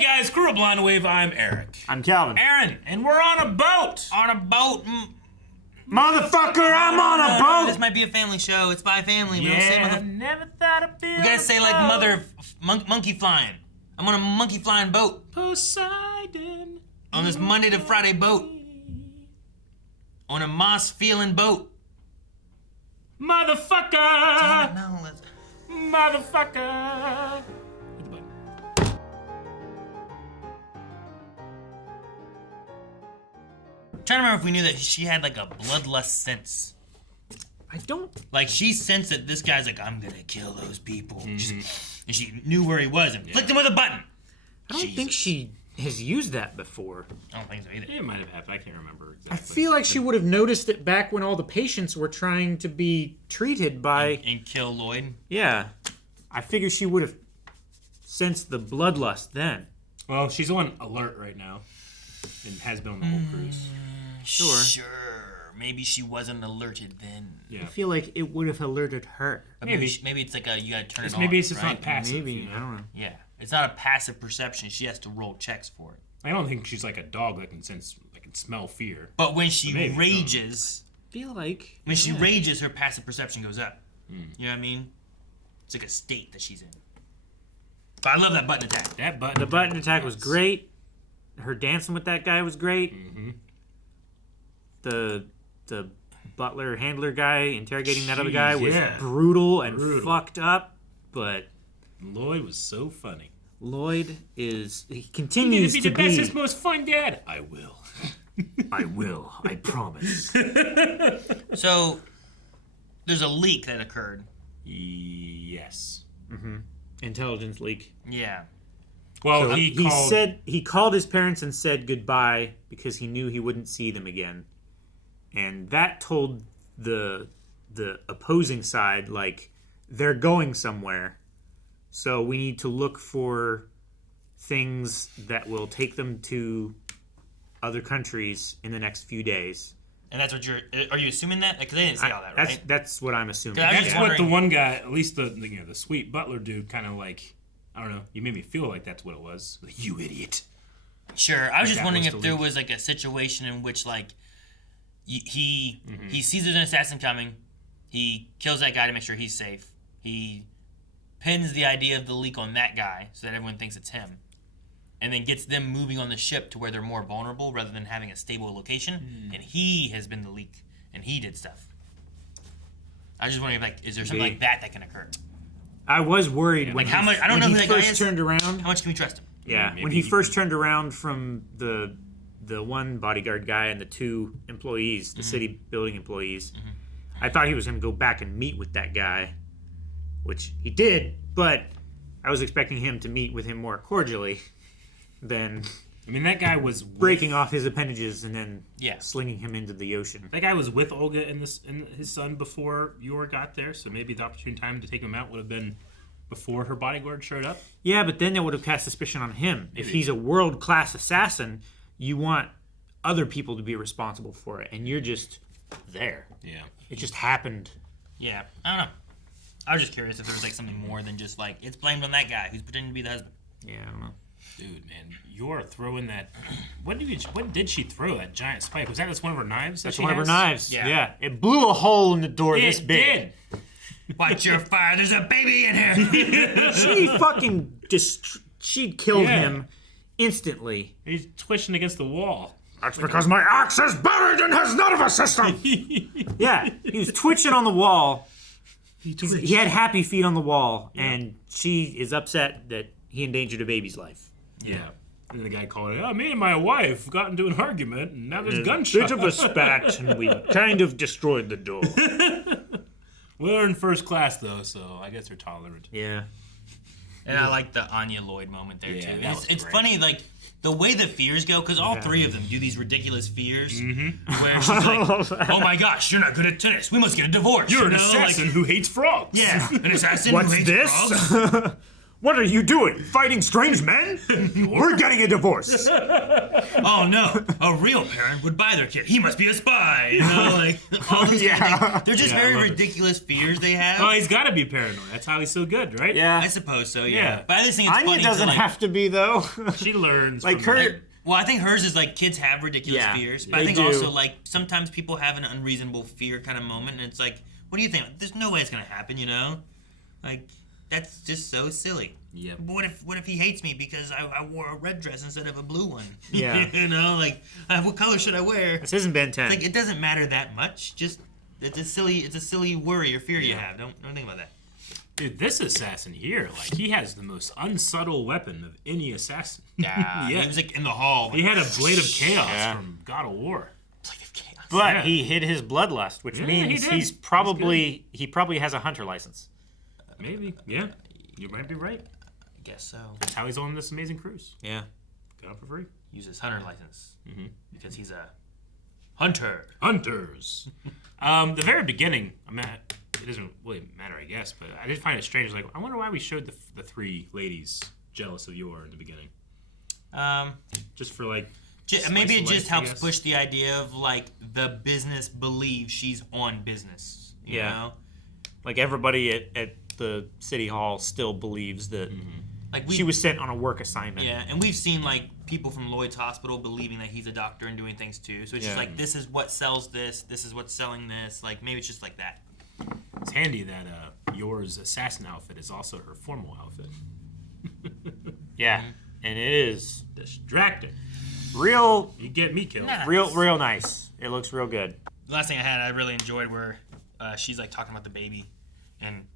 Hey guys, Crew of Blind Wave, I'm Eric. I'm Calvin. Aaron, and we're on a boat! On a boat. Motherfucker, I'm on a boat! This might be a family show. It's by family. We don't say Yeah, never thought I'd be We gotta say like monkey flying. I'm on a monkey flying boat. Poseidon. On this Monday to Friday boat. On a moss feeling boat. Motherfucker! No, let's... Motherfucker! Hit the button. I'm trying to remember if we knew that she had like a bloodlust sense. I don't... Like she sensed that this guy's like, I'm gonna kill those people. And she knew where he was and flicked him with a button. I don't think she has used that before. I don't think so either. It might have happened. I can't remember exactly. I feel like she would have noticed it back when all the patients were trying to be treated by... And kill Loid. Yeah. I figure she would have sensed the bloodlust then. Well, she's on alert right now. And has been on the whole cruise. Sure. Maybe she wasn't alerted then. Yeah. I feel like it would have alerted her. But maybe it's like you gotta turn it on. Maybe it's just right? not passive. Maybe, you know? I don't know. Yeah. It's not a passive perception. She has to roll checks for it. I don't think she's like a dog that can sense, that can smell fear. But when she Maybe, rages, I feel like... when she rages, her passive perception goes up. You know what I mean? It's like a state that she's in. But I love that button attack. The button attack was great. Her dancing with that guy was great. The butler handler guy interrogating that other guy was brutal and fucked up. But Loid was so funny. Loid he continues to be the bestest, most fun dad. I will. I will. I promise. So, there's a leak that occurred. Yes. Intelligence leak. Yeah. Well, So he he called his parents and said goodbye because he knew he wouldn't see them again, and that told the opposing side like they're going somewhere, so we need to look for things that will take them to other countries in the next few days. And that's what are you assuming that? Because they didn't say all that, right? That's what I'm assuming. That's what the one guy, at least the sweet butler dude, kind of like, I don't know. You made me feel like that's what it was. Like, you idiot. Sure. I was just That wondering was if the there leak. was like a situation in which like he sees there's an assassin coming. He kills that guy to make sure he's safe. He pins the idea of the leak on that guy so that everyone thinks it's him. And then gets them moving on the ship to where they're more vulnerable rather than having a stable location. And he has been the leak. And he did stuff. I was just wondering if like, is there something like that can occur? I was worried when Like how much? I don't know who that guy first is. turned around. How much can we trust him? Yeah, Maybe when he he first turned around from the one bodyguard guy and the two employees, the city building employees, I thought he was going to go back and meet with that guy, which he did, but I was expecting him to meet with him more cordially than I mean, that guy was breaking off his appendages and then Yeah. slinging him into the ocean. That guy was with Olga and his son before Yor got there, so maybe the opportune time to take him out would have been before her bodyguard showed up. Yeah, but then that would have cast suspicion on him. If he's a world-class assassin, you want other people to be responsible for it, and you're just there. Yeah. It just happened. Yeah, I don't know. I was just curious if there was like something more than just like it's blamed on that guy who's pretending to be the husband. Yeah, I don't know. Dude, man, you're throwing that. What did she throw? That giant spike? Was that just one of her knives? That's one of her knives. Yeah. Yeah. It blew a hole in the door this It big. did. Watch your fire! There's a baby in here. She fucking she killed Yeah. him instantly. He's twitching against the wall. That's because my axe is buried in his nervous system. Yeah, he was twitching on the wall. He had happy feet on the wall, and she is upset that he endangered a baby's life. Yeah. And the guy called it, me and my wife got into an argument, and now there's A gunshots. bit of a spat, and we kind of destroyed the door. We're in first class, though, so I guess they're tolerant. Yeah. And I like the Anya Loid moment there Yeah, too. that was It's great. funny, like the way the fears go, because all three of them do these ridiculous fears, where she's like, "Oh my gosh, you're not good at tennis. We must get a divorce." You're an you know? assassin Like, who hates frogs. yeah, an assassin What's who hates this? frogs. What are you doing? Fighting strange men? We're getting a divorce. Oh no, a real parent would buy their kid. He must be a spy. You know, like all those kind of things. They're just very ridiculous fears they have. Oh, he's got to be paranoid. That's how he's so good, right? Yeah. I suppose so. Yeah. Yeah. But I just think it's Anya funny. doesn't have to be, though. She learns. Like from her... Well, I think hers is like kids have ridiculous Yeah, fears, but they I think do. also like sometimes people have an unreasonable fear kind of moment, and it's like, what do you think? There's no way it's gonna happen, you know? Like that's just so silly. Yeah. But what if he hates me because I wore a red dress instead of a blue one? Yeah. You know, like what color should I wear? This isn't Ben 10. Like it doesn't matter that much. Just it's a silly worry or fear you have. Don't think about that. Dude, this assassin here, like, he has the most unsubtle weapon of any assassin. Yeah. He was like in the hall. He had a blade of chaos Yeah. from God of War. Blade of chaos. But Yeah. he hid his bloodlust, which Yeah, means he did. he probably has a hunter license. Maybe. Yeah. You might be right. I guess so. That's how he's on this amazing cruise. Yeah. Got it for free. Use his hunter license because he's a hunter. Hunters. The very beginning, it doesn't really matter, I guess, but I did find it strange. Like, I wonder why we showed the three ladies jealous of Yor in the beginning. Just for, like... Maybe it slice of just life, I helps guess. push the idea of like the business believes she's on business. You know? Like everybody at the city hall still believes that Like she was sent on a work assignment. Yeah, and we've seen like people from Lloyd's Hospital believing that he's a doctor and doing things too. So it's just like this is what sells this. This is what's selling this. Like maybe it's just like that. It's handy that Yor's assassin outfit is also her formal outfit. Yeah. And it is Distracting. real You get me killed. Nah. real nice. It looks real good. The last thing I had, I really enjoyed where she's like talking about the baby, and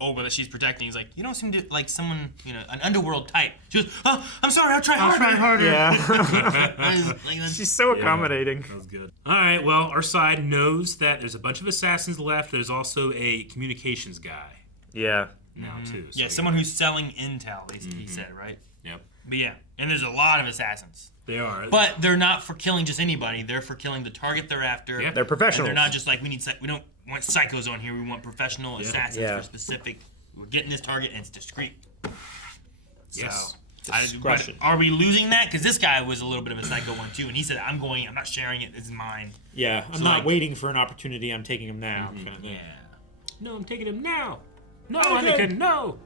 Olga that she's protecting. He's like, you don't seem to like someone, you know, an underworld type. She goes, oh, I'm sorry, I'll try harder. Yeah. Like, that's- She's so accommodating. That was good. All right, well, our side knows that there's a bunch of assassins left. There's also a communications guy Yeah. now, too. So yeah, someone who's selling intel. He said, right? Yep. But yeah, and there's a lot of assassins. They are. But they're not for killing just anybody. They're for killing the target they're after. Yeah. They're professionals. And they're not just like we don't want psychos on here. We want professional assassins Yeah. for specific. We're getting this target and it's discreet. Yes. So, Discretion. but are we losing that? Because this guy was a little bit of a psycho one too, and he said, "I'm not sharing it. This is mine." Yeah. I'm So, not like- waiting for an opportunity. I'm taking him now. Kind of thing. Yeah. No, I'm taking him now. No, Anakin, no.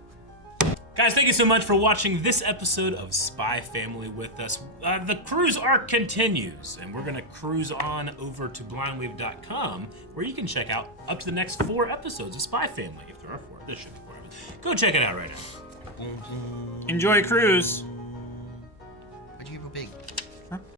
Guys, thank you so much for watching this episode of Spy Family with us. The cruise arc continues, and we're going to cruise on over to blindwave.com, where you can check out up to the next 4 episodes of Spy Family. If there are 4, there should be 4. Go check it out right now. Enjoy cruise. Why'd you get real big?